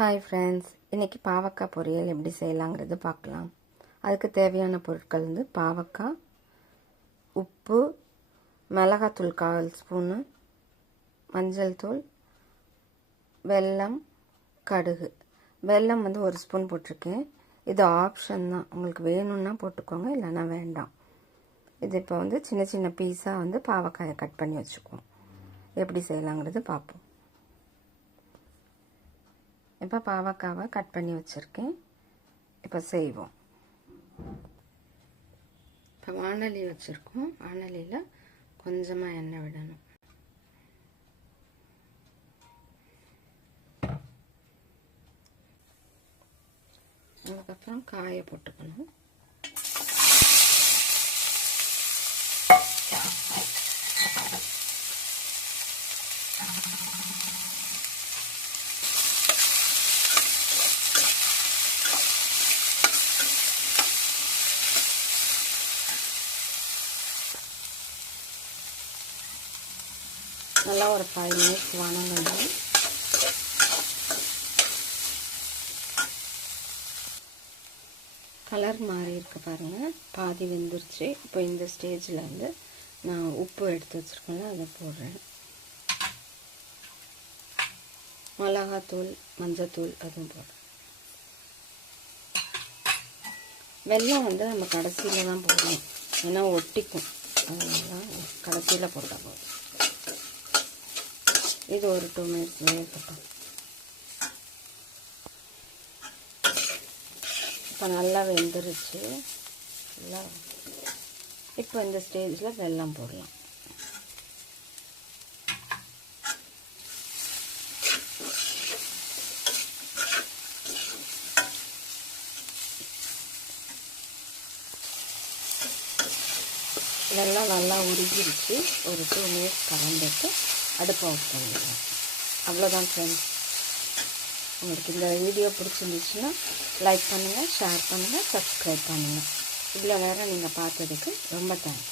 Hi friends, இன்றைக்கி பாவக்காய் பொரியல் எப்படி செய்யலாங்கிறது பார்க்கலாம். அதுக்கு தேவையான பொருட்கள் வந்து பாவக்காய், உப்பு, மிளகாத்தூள் 1/4 ஸ்பூனு, மஞ்சள் தூள், வெல்லம், கடுகு. வெல்லம் வந்து 1 ஸ்பூன் போட்டிருக்கேன். இது ஆப்ஷன் தான், உங்களுக்கு வேணும்னா போட்டுக்கோங்க, இல்லைன்னா வேண்டாம். இது இப்போ வந்து சின்ன சின்ன பீஸாக வந்து பாவக்காயை கட் பண்ணி வச்சுக்குவோம். எப்படி செய்யலாங்கிறது பார்ப்போம். இப்போ பாவக்காவை கட் பண்ணி வச்சுருக்கேன். இப்போ செய்வோம். இப்போ வாணலி வச்சுருக்கோம். வாணலியில் கொஞ்சமாக எண்ணெய் விடணும். அதுக்கப்புறம் காயை போட்டுக்கணும். நல்லா ஒரு 5 மினிட்ஸ் வணங்கணும். கலர் மாறி இருக்கு பாருங்கள், பாதி வெந்துருச்சு. இப்போ இந்த ஸ்டேஜில் வந்து நான் உப்பு எடுத்து வச்சுருக்கேன்ல, அதை போடுறேன். மிளகாத்தூள், மஞ்சத்தூள் அதுவும் போடுறேன். வெல்லம் வந்து நம்ம கடைசியில் தான் போடணும், ஏன்னா ஒட்டிக்கும். அதனால கடைசியில் போட்டால் போதும். இது ஒரு 2 மினிட்ஸ் வேகட்டும். இப்போ நல்லா வெந்துருச்சு. நல்லா இப்போ இந்த ஸ்டேஜில் வெல்லம் போடலாம். வெல்லம் நல்லா உருகிருச்சு. ஒரு 2 மினிட்ஸ் கலந்துட்டு அடுப்பை ஆஃப் பண்ணிடுவோம். அவ்வளோதான் ஃப்ரெண்ட்ஸ். உங்களுக்கு இந்த வீடியோ பிடிச்சிருந்துச்சுன்னா லைக் பண்ணுங்கள், ஷேர் பண்ணுங்கள், சப்ஸ்கிரைப் பண்ணுங்கள். இவ்வளோ நேரம் நீங்கள் பார்த்ததுக்கு ரொம்ப தேங்க்ஸ்.